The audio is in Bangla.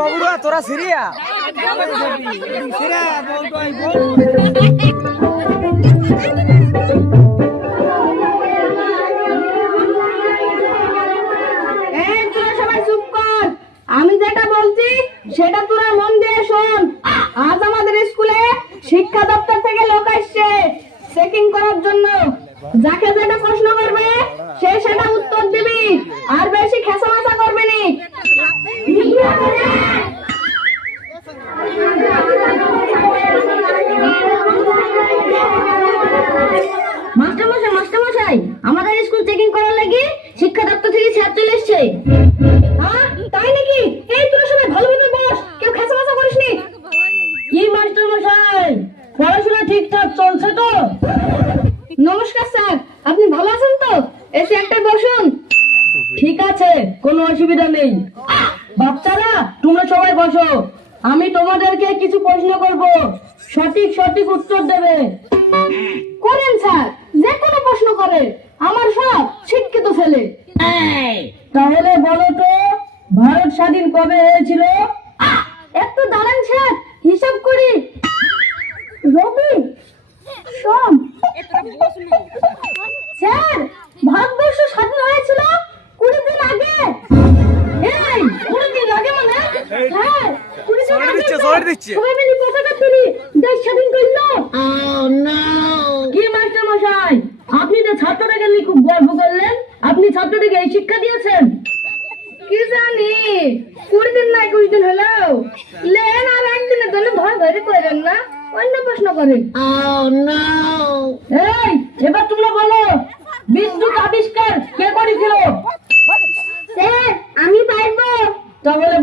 বাবুরা তোরা সিরিয়া আমি যেটা বলছি সেটা তোরা মন দিয়ে শোন। আজ আমাদের স্কুলে শিক্ষা দপ্তর থেকে লোক আসছে চেকিং করার জন্য। যাকে যেটা প্রশ্ন করবে সে সেটা উত্তর দিবি, আর বেশি খেসামাসা করবি নি। মাস্টারমশাই, আমাদের স্কুল চেকিং করার লাগি শিক্ষা দপ্তর থেকে স্যার চলে এসেছে। হ্যাঁ, তাই নাকি? এই তোরা সবাই ভালোভাবে বস, কেউ খেসামাসা করিস নি। কি মাস্টারমশাই, পড়াশোনা ঠিকঠাক চলছে তো? নমস্কার স্যার, আপনি ভালো আছেন তো? এসে একটা বসুন। ঠিক আছে, কোনো অসুবিধা নেই। বাচ্চারা তোমরা সবাই বসো, আমি তোমাদেরকে কিছু প্রশ্ন করব, সঠিক সঠিক উত্তর দেবে। করেন স্যার, যে কোনো প্রশ্ন করে, আমার সব শিক্ষিত ছেলে। তাহলে বলো তো, ভারত স্বাধীন কবে হয়েছিল? একটু দাঁড়ান স্যার, হিসাব করি। রবি, সোম। স্যার, ভারতবর্ষ স্বাধীন হয়েছিল 20 দিন আগে। এই 20 দিন আগে মানে? স্যার, 20 দিন আগে সবাই মিলে পতাকা তুলি দেশ স্বাধীন করলো। কি মাস্টার মশাই, আপনি তো ছাত্রদেরকে নিয়ে খুব গর্ব করলেন, আপনি ছাত্রদেরকে এই শিক্ষা দিয়েছেন? কি জানি, 20 দিন না 21 দিন হলো। লেন আর একদিনের জন্য ভয় ভয় করেন না, অন্য প্রশ্ন করেন। এই এবার তোমরা বলো, বিদ্যুৎ আবিষ্কার কে করেছিল? স্যার, আমি পারবো। তাহলে